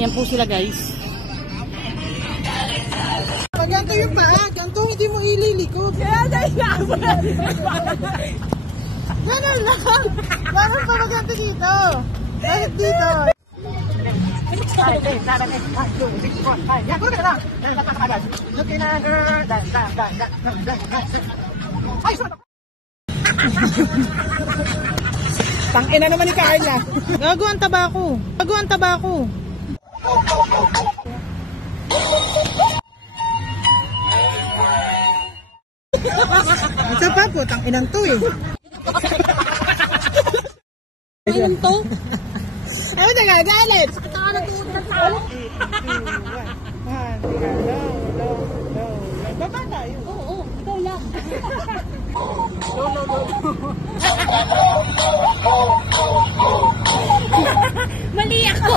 Yan po sila guys. Ganto yung paa, ganto hindi mo ililikod. Kaya naiyak mo. Ganun lang. Ganun pa maganto dito. Bakit dito? Tangina naman ni Carla. Gago ang tabako. Gago ang tabako. Isa pa po, tanginang to eh. Ayun to. Ano nagagalit? Sakit ang natuod ng tao. Baba tayo. Oo, ikaw lang. Mali ako.